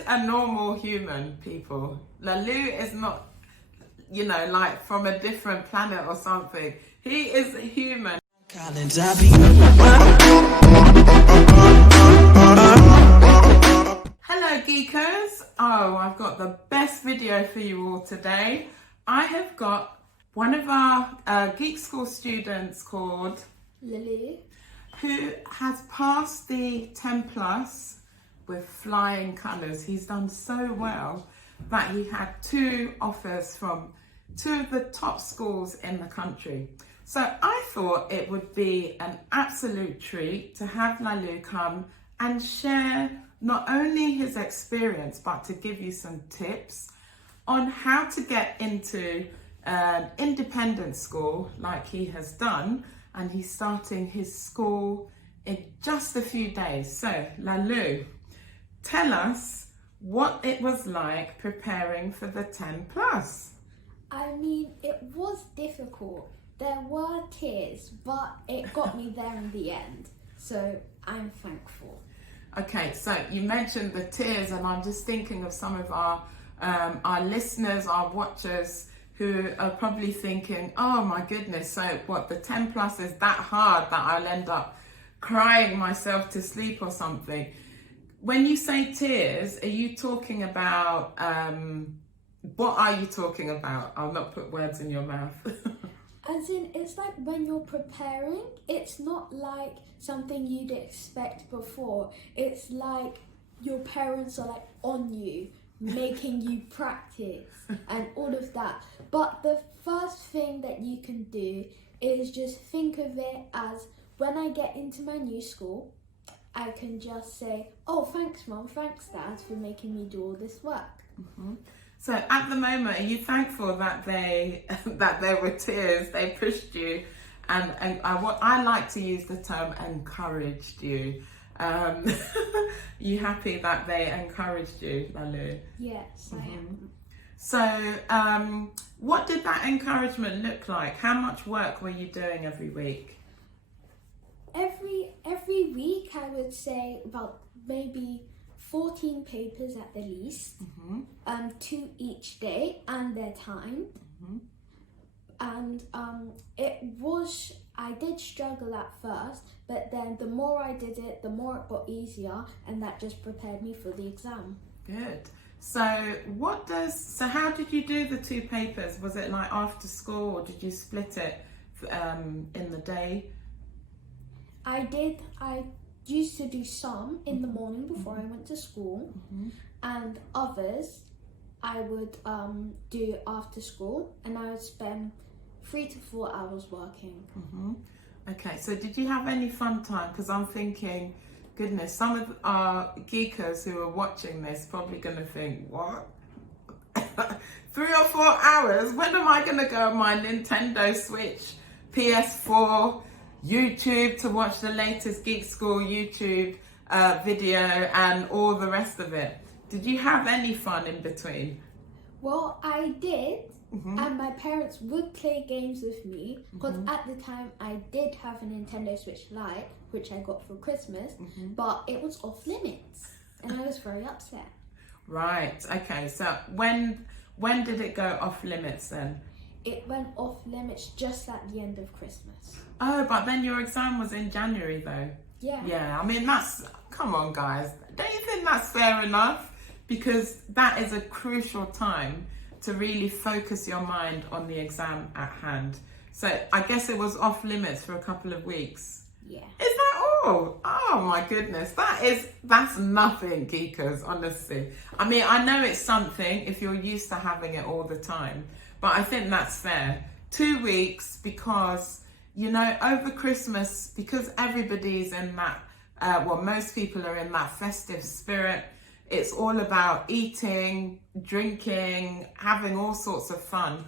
is a normal human, people. Lalu is not, you know, like from a different planet or something. He is a human. Hello geekers. Oh, I've got the best video for you all today. I have got one of our Geek School students called Lily, who has passed the 10 plus with flying colours. He's done so well that he had 2 offers from 2 of the top schools in the country. So I thought it would be an absolute treat to have Lalu come and share not only his experience, but to give you some tips on how to get into an independent school like he has done. And he's starting his school in just a few days. So Lalu, tell us what it was like preparing for the 10 plus. I mean, it was difficult. There were tears, but it got me there in the end. So I'm thankful. Okay, so you mentioned the tears, and I'm just thinking of some of our listeners, our watchers, who are probably thinking, oh my goodness, so what, the 10 plus is that hard that I'll end up crying myself to sleep or something. When you say tears, are you talking about, what are you talking about? I'll not put words in your mouth. As in, it's like when you're preparing, it's not like something you'd expect before. It's like your parents are like on you, making you practice and all of that. But the first thing that you can do is just think of it as, when I get into my new school, I can just say, oh, thanks mum, thanks dad for making me do all this work. Mm-hmm. So at the moment, are you thankful that that there were tears, they pushed you, and I like to use the term encouraged you. You happy that they encouraged you, Lalu? Yes, I am. So what did that encouragement look like? How much work were you doing every week? Every week I would say about maybe 14 papers at the least, 2 each day, and their time. And I did struggle at first, but then the more I did it, the more it got easier, and that just prepared me for the exam. Good. So how did you do the 2 papers? Was it like after school, or did you split it in the day? I used to do some in the morning before I went to school, and others I would do after school, and I would spend 3 to 4 hours working. Okay, so did you have any fun time? Because I'm thinking, goodness, some of our geekers who are watching this probably going to think, what? 3 or 4 hours? When am I going to go on my Nintendo Switch, PS4, YouTube to watch the latest Geek School YouTube video and all the rest of it? Did you have any fun in between? Well, I did, and my parents would play games with me, because at the time I did have a Nintendo Switch Lite, which I got for Christmas, but it was off limits, and I was very upset. Right, okay, so when did it go off limits then? It went off limits just at the end of Christmas. Oh, but then your exam was in January though. Yeah. Yeah, I mean, come on guys, don't you think that's fair enough? Because that is a crucial time to really focus your mind on the exam at hand. So I guess it was off limits for a couple of weeks. Yeah. Is that all? Oh my goodness, that's nothing, geekers, honestly. I mean, I know it's something if you're used to having it all the time, but I think that's fair. 2 weeks, because, you know, over Christmas, because everybody's in that, most people are in that festive spirit. It's all about eating, drinking, having all sorts of fun.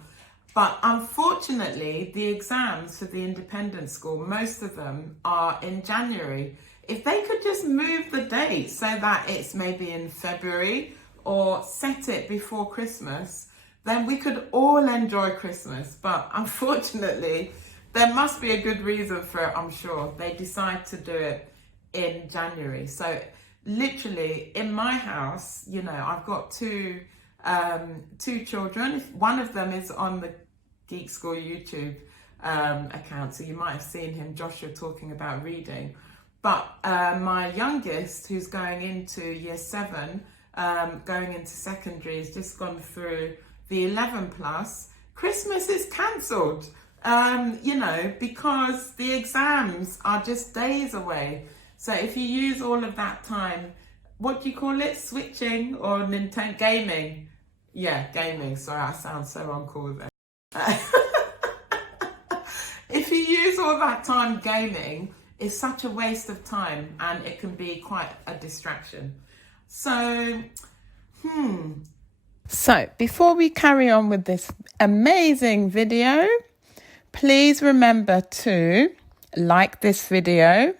But unfortunately, the exams for the independent school, most of them are in January. If they could just move the date so that it's maybe in February, or set it before Christmas, then we could all enjoy Christmas. But unfortunately, there must be a good reason for it, I'm sure. They decide to do it in January. So literally in my house, you know, I've got two children. One of them is on the Geek School YouTube account, so you might have seen him, Joshua, talking about reading. But my youngest, who's going into year 7, going into secondary, has just gone through the 11 plus. Christmas is cancelled, you know, because the exams are just days away. So if you use all of that time, what do you call it? Switching or Nintendo gaming? Yeah, gaming. Sorry, I sound so uncool there. If you use all that time gaming, it's such a waste of time and it can be quite a distraction. So, So before we carry on with this amazing video, please remember to like this video,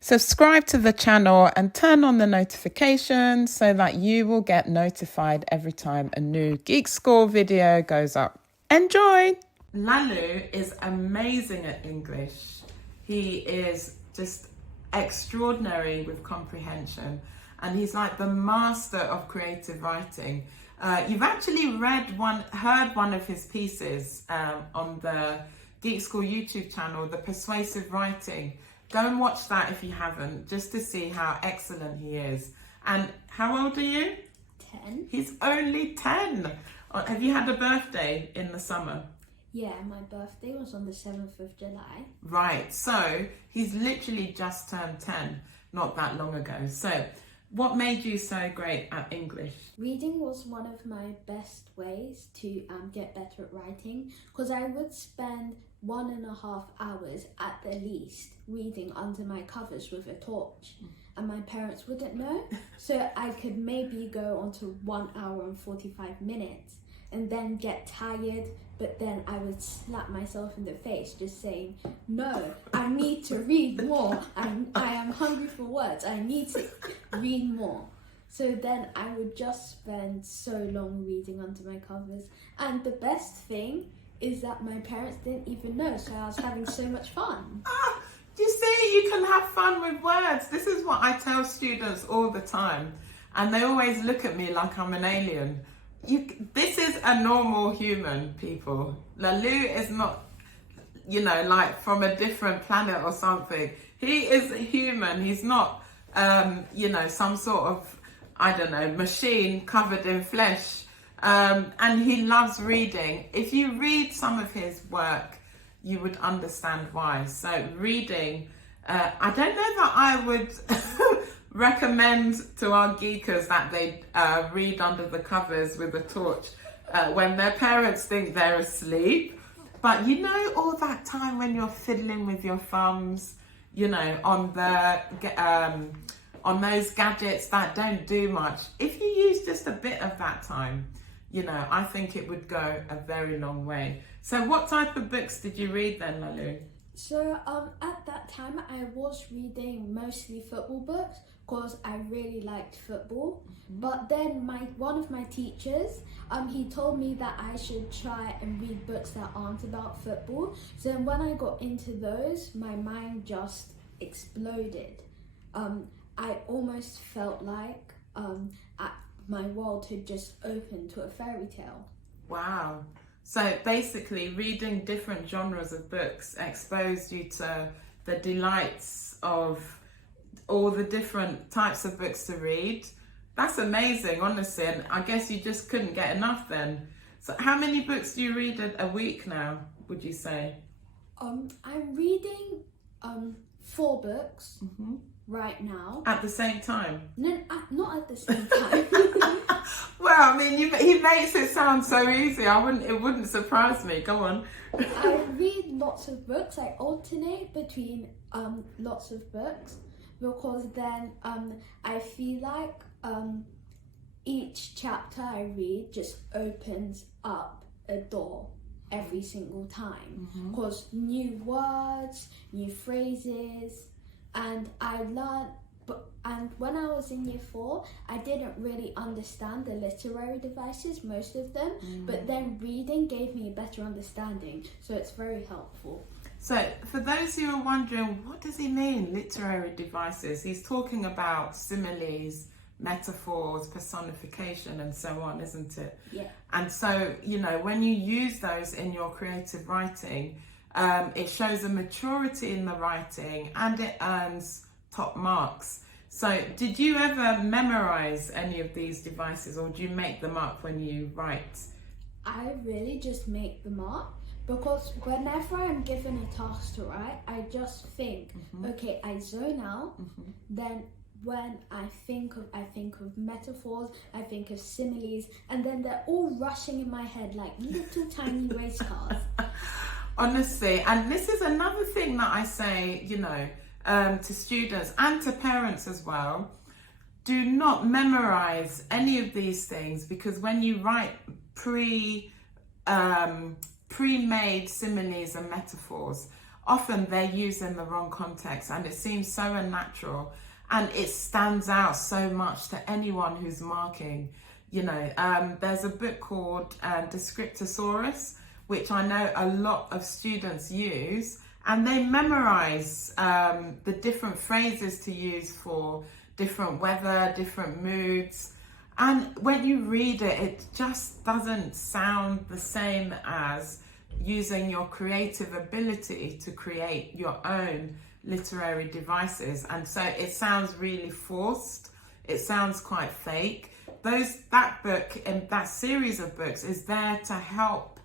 subscribe to the channel and turn on the notifications so that you will get notified every time a new Geek School video goes up. Enjoy! Lalu is amazing at English. He is just extraordinary with comprehension and he's like the master of creative writing. You've actually heard one of his pieces on the Geek School YouTube channel, The Persuasive Writing. Go and watch that if you haven't, just to see how excellent he is. And how old are you? 10. He's only 10. Have you had a birthday in the summer? Yeah, my birthday was on the 7th of July. Right, so he's literally just turned 10 not that long ago. So what made you so great at English? Reading was one of my best ways to get better at writing, because I would spend 1.5 hours at the least reading under my covers with a torch, and my parents wouldn't know. So I could maybe go on to 1 hour and 45 minutes and then get tired, but then I would slap myself in the face just saying, no, I need to read more. I am hungry for words. I need to read more. So then I would just spend so long reading under my covers. And the best thing is that my parents didn't even know, so I was having so much fun. Do you see, you can have fun with words. This is what I tell students all the time. And they always look at me like I'm an alien. This is a normal human, people. Lalu is not, you know, like from a different planet or something. He is a human. He's not, you know, some sort of, I don't know, machine covered in flesh. And he loves reading. If you read some of his work, you would understand why. So reading, I don't know that I would recommend to our geekers that they read under the covers with a torch when their parents think they're asleep. But you know, all that time when you're fiddling with your thumbs, you know, on those gadgets that don't do much, if you use just a bit of that time, you know, I think it would go a very long way. So what type of books did you read then, Lalu? So at that time I was reading mostly football books because I really liked football. But then one of my teachers, he told me that I should try and read books that aren't about football. So then when I got into those, my mind just exploded. I almost felt like my world had just opened to a fairy tale. Wow. So basically reading different genres of books exposed you to the delights of all the different types of books to read. That's amazing, honestly, and I guess you just couldn't get enough then. So how many books do you read a week now, would you say? I'm reading 4 books right now. At the same time? No, not at the same time. Well, I mean, he makes it sound so easy. It wouldn't surprise me. Go on. I read lots of books. I alternate between lots of books because then I feel like each chapter I read just opens up a door every single time. Because new words, new phrases, and I learned. And when I was in year 4, I didn't really understand the literary devices, most of them, but then reading gave me a better understanding, so it's very helpful. So for those who are wondering, what does he mean, literary devices? He's talking about similes, metaphors, personification, and so on, isn't it? Yeah. And so, when you use those in your creative writing, it shows a maturity in the writing and it earns top marks. So did you ever memorize any of these devices, or do you make them up when you write? I really just make them up, because whenever I'm given a task to write, I just think, okay, I zone out, then when I think of metaphors, I think of similes, and then they're all rushing in my head like little tiny race cars. Honestly, and this is another thing that I say, to students and to parents as well. Do not memorize any of these things, because when you write pre-made similes and metaphors, often they're used in the wrong context and it seems so unnatural, and it stands out so much to anyone who's marking. There's a book called Descriptosaurus, which I know a lot of students use, and they memorize the different phrases to use for different weather, different moods. And when you read it, it just doesn't sound the same as using your creative ability to create your own literary devices. And so it sounds really forced. It sounds quite fake. That book and that series of books is there to help,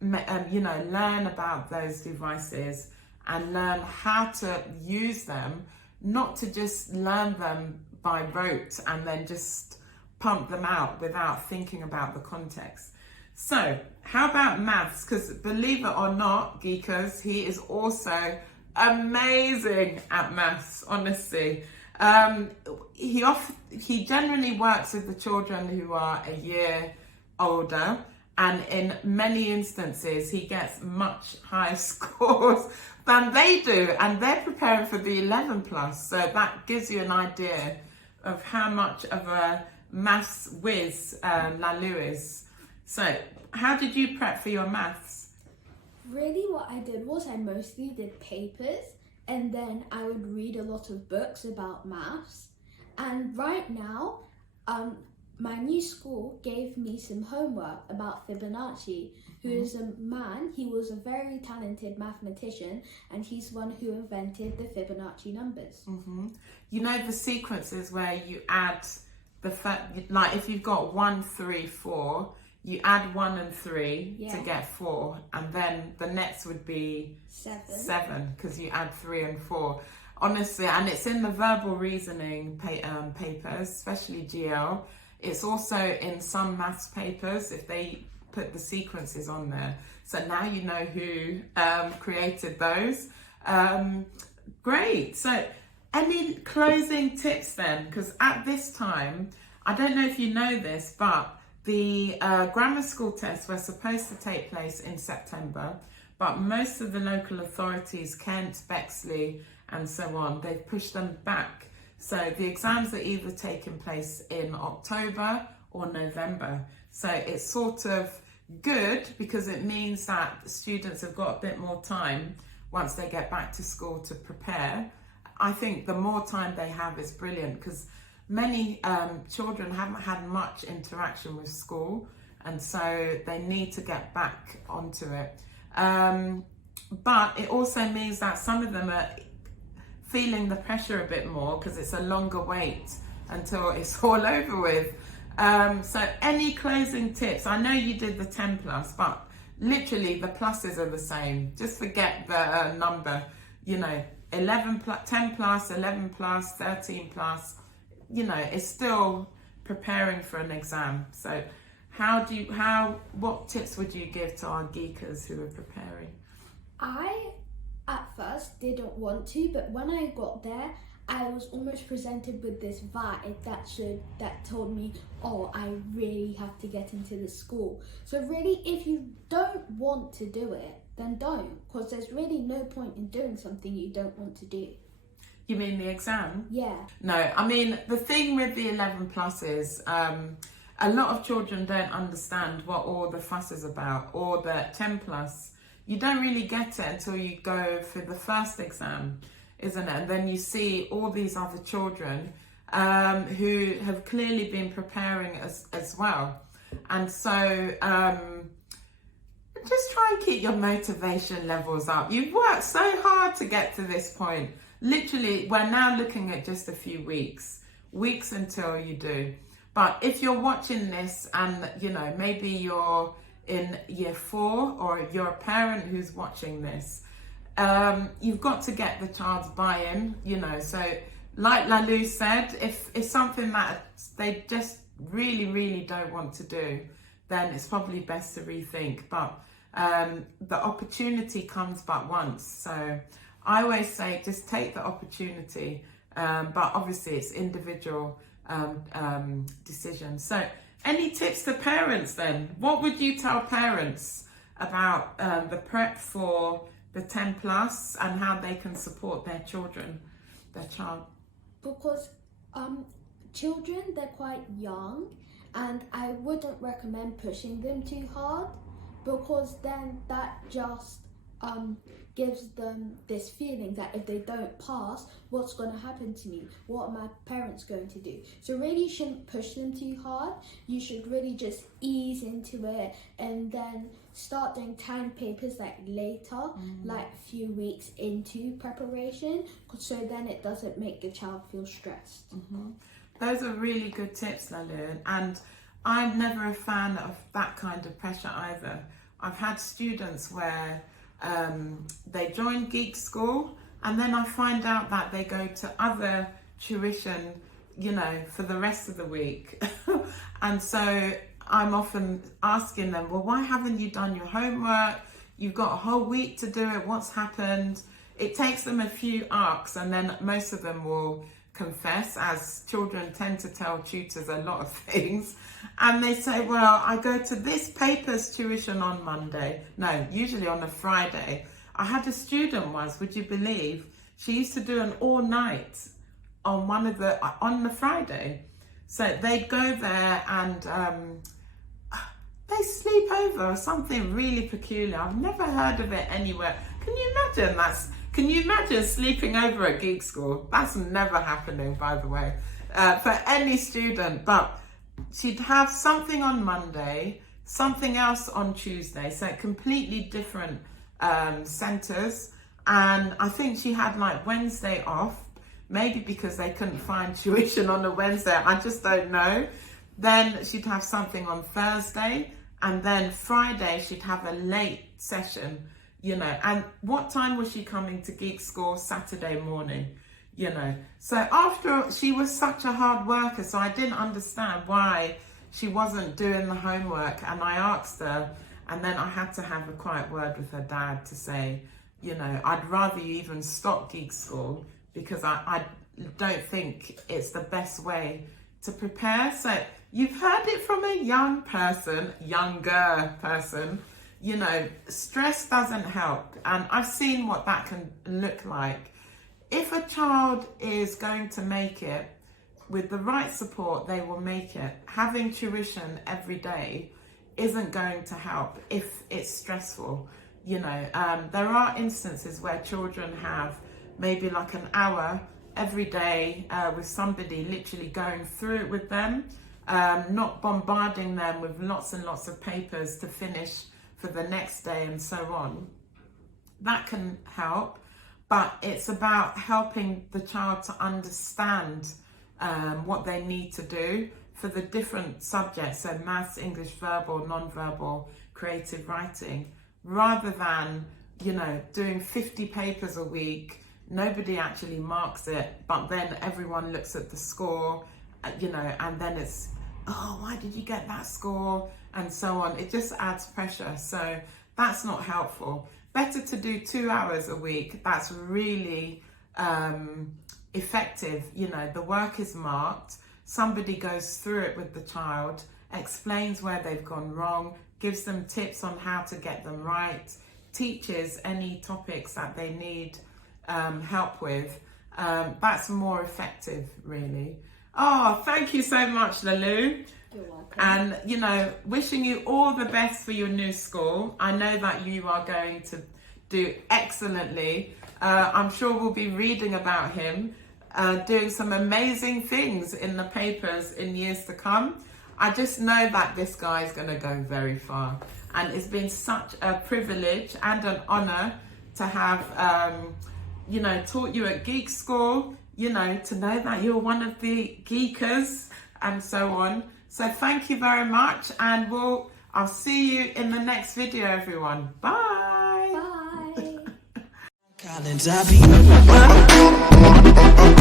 learn about those devices and learn how to use them, not to just learn them by rote and then just pump them out without thinking about the context. So how about maths? Because believe it or not, geekers, he is also amazing at maths, honestly. He generally works with the children who are a year older, and in many instances he gets much higher scores than they do, and they're preparing for the 11 plus. So that gives you an idea of how much of a maths whiz Lalu is. So how did you prep for your maths? Really, what I did was I mostly did papers, and then I would read a lot of books about maths. And right now, my new school gave me some homework about Fibonacci, who is a man. He was a very talented mathematician, and he's one who invented the Fibonacci numbers. The sequences where you add like if you've got 1, 3, 4, you add 1 and 3 to get 4, and then the next would be 7 because you add 3 and 4. Honestly, and it's in the verbal reasoning papers, especially GL. It's also in some maths papers if they put the sequences on there. So now you know who created those. Great. So any closing tips then? Because at this time, I don't know if you know this, but the grammar school tests were supposed to take place in September, but most of the local authorities, Kent, Bexley, and so on, they've pushed them back. So the exams are either taking place in October or November. So it's sort of good because it means that students have got a bit more time once they get back to school to prepare. I think the more time they have is brilliant because many children haven't had much interaction with school, and so they need to get back onto it. But it also means that some of them are feeling the pressure a bit more because it's a longer wait until it's all over with. So any closing tips? I know you did the 10 plus, but literally the pluses are the same. Just forget the number, 11 plus, 10 plus, 11 plus, 13 plus, it's still preparing for an exam. So what tips would you give to our geekers who are preparing? I at first didn't want to, but when I got there, I was almost presented with this vibe that told me, oh, I really have to get into the school. So really, if you don't want to do it, then don't, because there's really no point in doing something you don't want to do. You mean the exam? Yeah. No, I mean, the thing with the 11 plus is a lot of children don't understand what all the fuss is about, or the 10 plus, you don't really get it until you go for the first exam, isn't it? And then you see all these other children who have clearly been preparing as well. And so just try and keep your motivation levels up. You've worked so hard to get to this point. Literally, we're now looking at just a few weeks until you do. But if you're watching this and, you know, maybe you're in year 4 or you're a parent who's watching this, you've got to get the child's buy-in, you know. So like Lalu said, if it's something that they just really don't want to do, then it's probably best to rethink. But the opportunity comes but once. So I always say just take the opportunity, but obviously it's individual decision. So any tips to parents then? What would you tell parents about the prep for the 10 plus and how they can support their child? Because children, they're quite young, and I wouldn't recommend pushing them too hard, because then that just gives them this feeling that if they don't pass, what's going to happen to me? What are my parents going to do? So really, you shouldn't push them too hard. You should really just ease into it and then start doing time papers like later, like a few weeks into preparation, so then it doesn't make the child feel stressed. Those are really good tips, Lalu, and I'm never a fan of that kind of pressure either. I've had students where they join geek school and then I find out that they go to other tuition, you know, for the rest of the week. And so I'm often asking them, well, why haven't you done your homework? You've got a whole week to do it. What's happened? It takes them a few arcs and then most of them will confess, as children tend to tell tutors a lot of things, and they say, well, I go to this papers tuition on Monday, no, usually on a Friday. I had a student once, would you believe, she used to do an all night on on the Friday. So they'd go there and they sleep over or something really peculiar. I've never heard of it anywhere. Can you imagine sleeping over at geek school? That's never happening, by the way, for any student. But she'd have something on Monday, something else on Tuesday, so completely different centres. And I think she had like Wednesday off, maybe because they couldn't find tuition on a Wednesday, I just don't know. Then she'd have something on Thursday, and then Friday she'd have a late session, you know. And what time was she coming to geek school? Saturday morning, you know. So after, she was such a hard worker, so I didn't understand why she wasn't doing the homework. And I asked her, and then I had to have a quiet word with her dad to say, you know, I'd rather you even stop geek school, because I don't think it's the best way to prepare. So you've heard it from a younger person, you know, stress doesn't help. And I've seen what that can look like. If a child is going to make it, with the right support, they will make it. Having tuition every day isn't going to help if it's stressful. You know, there are instances where children have maybe like an hour every day with somebody literally going through it with them, not bombarding them with lots and lots of papers to finish for the next day and so on. That can help, but it's about helping the child to understand what they need to do for the different subjects, so maths, English, verbal, non-verbal, creative writing, rather than, you know, doing 50 papers a week. Nobody actually marks it, but then everyone looks at the score, you know, and then it's, oh, why did you get that score? And so on. It just adds pressure. So that's not helpful. Better to do 2 hours a week. That's really effective. You know, the work is marked. Somebody goes through it with the child, explains where they've gone wrong, gives them tips on how to get them right, teaches any topics that they need help with. That's more effective, really. Oh, thank you so much, Lalu. You're welcome. And, you know, wishing you all the best for your new school. I know that you are going to do excellently. I'm sure we'll be reading about him doing some amazing things in the papers in years to come. I just know that this guy is going to go very far. And it's been such a privilege and an honour to have, you know, taught you at Geek School, you know, to know that you're one of the geekers and so on. So thank you very much, and I'll see you in the next video, everyone. Bye.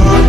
Bye.